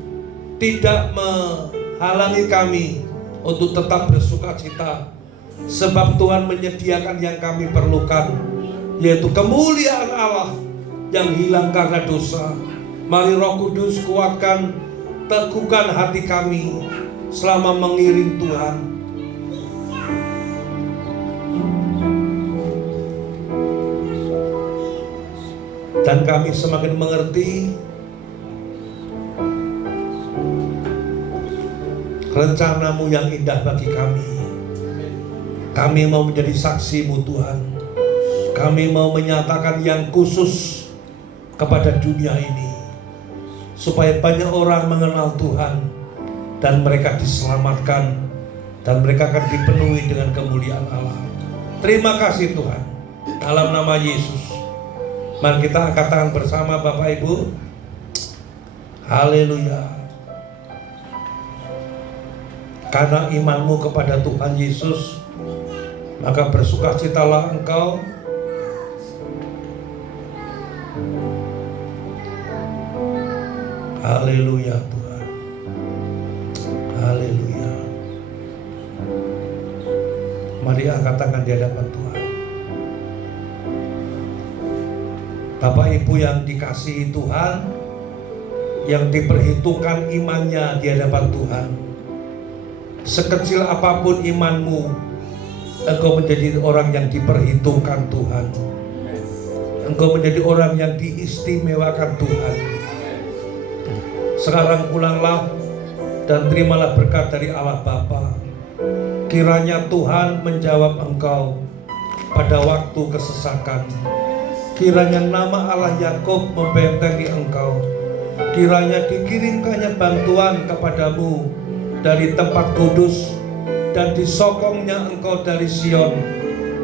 tidak menghalangi kami untuk tetap bersuka cita, sebab Tuhan menyediakan yang kami perlukan, yaitu kemuliaan Allah yang hilang karena dosa. Mari Roh Kudus kuatkan, teguhkan hati kami selama mengiring Tuhan. Dan kami semakin mengerti rencana-Mu yang indah bagi kami. Kami mau menjadi saksi-Mu Tuhan. Kami mau menyatakan yang khusus kepada dunia ini, supaya banyak orang mengenal Tuhan dan mereka diselamatkan dan mereka akan dipenuhi dengan kemuliaan Allah. Terima kasih Tuhan, dalam nama Yesus. Mari kita angkat tangan bersama Bapak Ibu. Haleluya. Karena imanmu kepada Tuhan Yesus, maka bersukacitalah engkau. Haleluya Tuhan. Haleluya. Mari angkat tangan di hadapan Tuhan. Bapak Ibu yang dikasihi Tuhan, yang diperhitungkan imannya di hadapan Tuhan, sekecil apapun imanmu, engkau menjadi orang yang diperhitungkan Tuhan. Engkau menjadi orang yang diistimewakan Tuhan. Sekarang pulanglah dan terimalah berkat dari Allah Bapa. Kiranya Tuhan menjawab engkau pada waktu kesesakan. Kiranya nama Allah Yakub membentengi engkau. Kiranya dikirimkannya bantuan kepadamu dari tempat kudus dan disokongnya engkau dari Sion.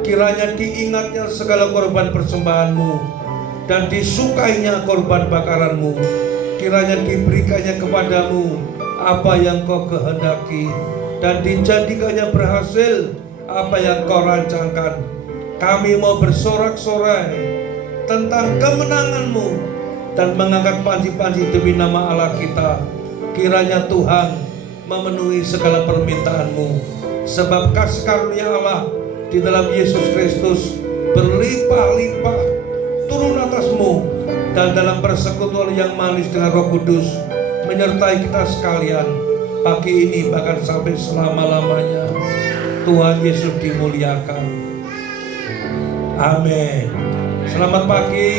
Kiranya diingatnya segala korban persembahanmu dan disukainya korban bakaranmu. Kiranya diberikannya kepadamu apa yang kau kehendaki dan dijadikannya berhasil apa yang kau rancangkan. Kami mau bersorak-sorai tentang kemenanganmu dan mengangkat panji-panji demi nama Allah kita. Kiranya Tuhan memenuhi segala permintaanmu, sebab kasih karunia Allah di dalam Yesus Kristus berlimpah-limpah turun atasmu, dan dalam persekutuan yang manis dengan Roh Kudus menyertai kita sekalian pagi ini bahkan sampai selama-lamanya. Tuhan Yesus dimuliakan. Amin. Selamat pagi.